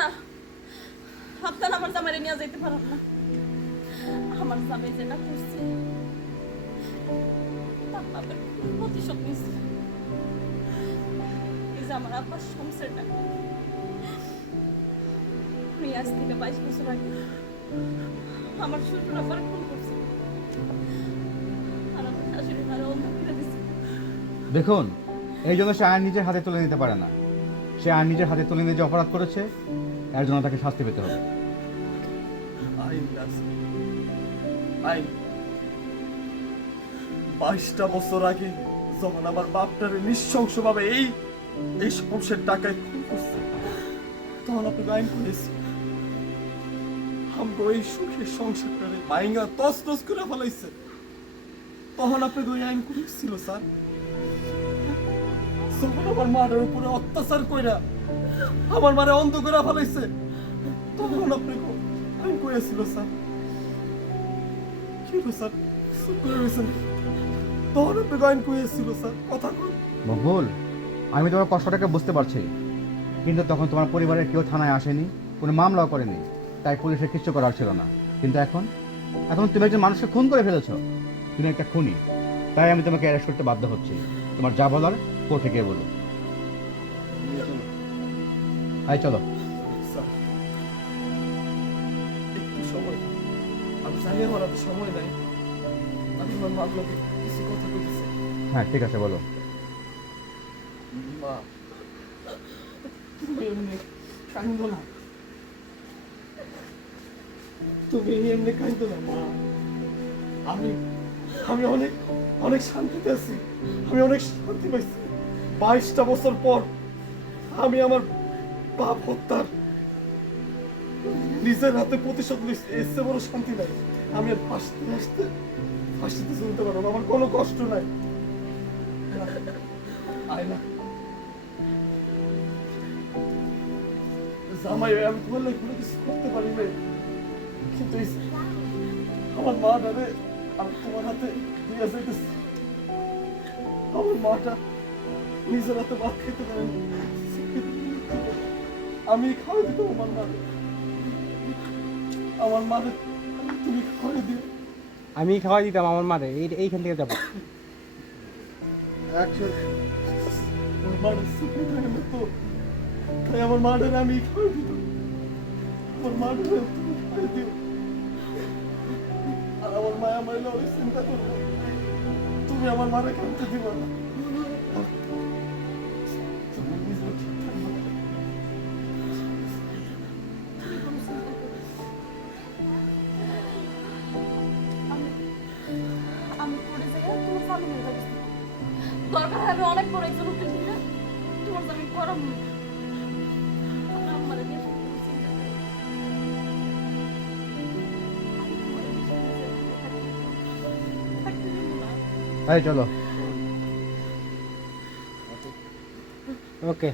না, আপনারা আমার জামাইরে নিয়ে যাইতে পারেন না। আমার জামাই যেটা করছে তার বাপের প্রতিশোধ নিচ্ছে। এই যে আমার আব্বার সংসারটা, আমি আজ থেকে 22 বছর আগে আমার শ্বশুরা পরে খুন করছে, আর আমার শাশুড়ি মারা অন্য করে দিচ্ছে। দেখুন, এই জন্য সে আইন নিজের হাতে তুলে নিতে পারে না। সে আইন নিজের হাতে তুলে নিয়ে যে অপরাধ করেছে, এর জন্য তাকে শাস্তি পেতে হবে। আইন আছে, আইন। 22টা বছর আগে যখন আমার বাপটারে নৃশংসভাবে এই সংসার টাকায় খুন করছে, তখন আপনি আইন করেছি আমাকে ওই সুখের সংসারটারে ভাইঙ্গা তছনছ করে ফেলাইছে। তখন আপনি ওই আইন করেছিল স্যার। যখন আমার মায়ের উপরে অত্যাচার কইরা আমার মারে অন্ধ করে ফেলাইছে, তখন আপনি আইন করেছিল স্যার। কি হলো স্যার, চুপ করে রয়েছেন? তখন আপনি আইন করেছিল স্যার, কথা কই। মকবুল, আমি তোমার কষ্টটাকে বুঝতে পারছি, কিন্তু তখন তোমার পরিবারের কেউ থানায় আসেনি, কোনো মামলাও করেনি, তাই পুলিশের কিচ্ছু করার ছিল না। কিন্তু এখন এখন তুমি একজন মানুষকে খুন করে ফেলেছো, তুমি একটা খুনি, তাই আমি তোমাকে অ্যারেস্ট করতে বাধ্য হচ্ছি। তোমার যা বলার কোর্টে গিয়ে বলো। আয় চলো। স্যার, একটু সময়, আমি জানি আমার হাতে সময় নাই, আমি আমার মার লোকে কিছু কথা বলতেছি। হ্যাঁ ঠিক আছে, বলো। মা, তুমি এমনি কান্দো না, তুমি এমনি কান্দো না মা। আমি আমি অনেক অনেক শান্তিতে আছি, আমি অনেক শান্তি পাইছি। 22টা বছর পর আমি আমার বাপ হত্যার নিজের হাতে প্রতিশোধ নিচ্ছি, এর চেয়ে বড় শান্তি নাই। আমি আর ফাঁসিতে চলতে পারবো, আমার কোনো কষ্ট নাই। আয় না জামাই, আমি তোমার লাগে কোনো কিছু করতে পারি না, কিন্তু আমার মা ডারে আমি তোমার হাতে দিয়ে যাইতেছি। আমার মাটা নিজের হাতে ভাত খেতে পারে না, আমি খাওয়াই দিতাম আমার মারে। আমার মারে তুমি খাওয়াই দিও। আমি খাওয়াই দিতাম আমার মারে, এইখান থেকে যাবো। আমার মাটা সুখে থাকে না তো, তাই আমার মারে আমি খাওয়াই দিতাম। আমার মারে তুমি খাওয়াই দিও, আর আমার মায়া মাইলে অনেক চিন্তা করবো। তুমি আমার মারে কাঁদতে দিবা না। তুমি নিজেও ঠিক থাকবে। আমি পড়ে যাই, তোমার স্বামী হয়ে যাবে। দরকার হয় আমি অনেক বড় একজন উকিল কিনা তোমার জামিন করাম না। আমারে নিয়ে শুধু চিন্তা করো। আমি তোমারে থাকতে দেবো না। তাই চলো। ওকে।